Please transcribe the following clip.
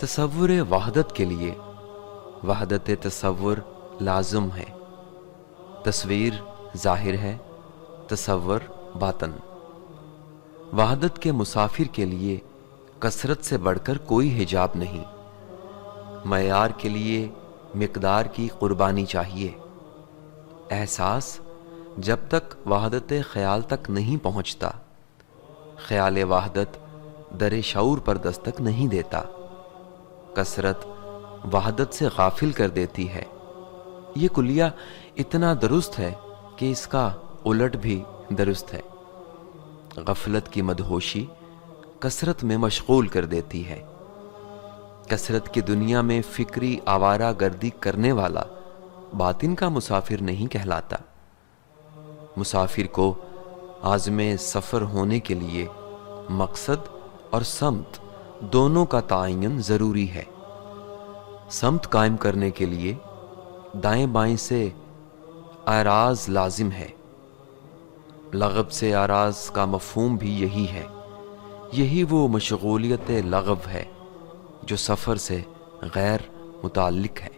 तसव्वुर वहदत के लिए वहदत तसव्वुर लाज़िम है। तस्वीर ज़ाहिर है, तसव्वुर बातन। वहदत के मुसाफिर के लिए कसरत से बढ़कर कोई हिजाब नहीं। मयार के लिए मिकदार की कुर्बानी चाहिए। एहसास जब तक वहदत ख्याल तक नहीं पहुंचता, ख्याल वहदत दर शऊर पर दस्तक नहीं देता। कसरत वहदत से गाफिल कर देती है। ये कुलिया इतना दुरुस्त है कि इसका उलट भी दुरुस्त है। गफलत की मदहोशी कसरत में मशगूल कर देती है। कसरत की दुनिया में फिक्री आवारा गर्दी करने वाला बातिन का मुसाफिर नहीं कहलाता। मुसाफिर को आज़मे सफ़र होने के लिए मकसद और समत दोनों का तायन ज़रूरी है। समत कायम करने के लिए दाएं बाएं से आराज लाजिम है। लगब से आराज का मफहूम भी यही है। यही वो मशगूलियत लगब है जो सफ़र से गैर मुताल्लिक है।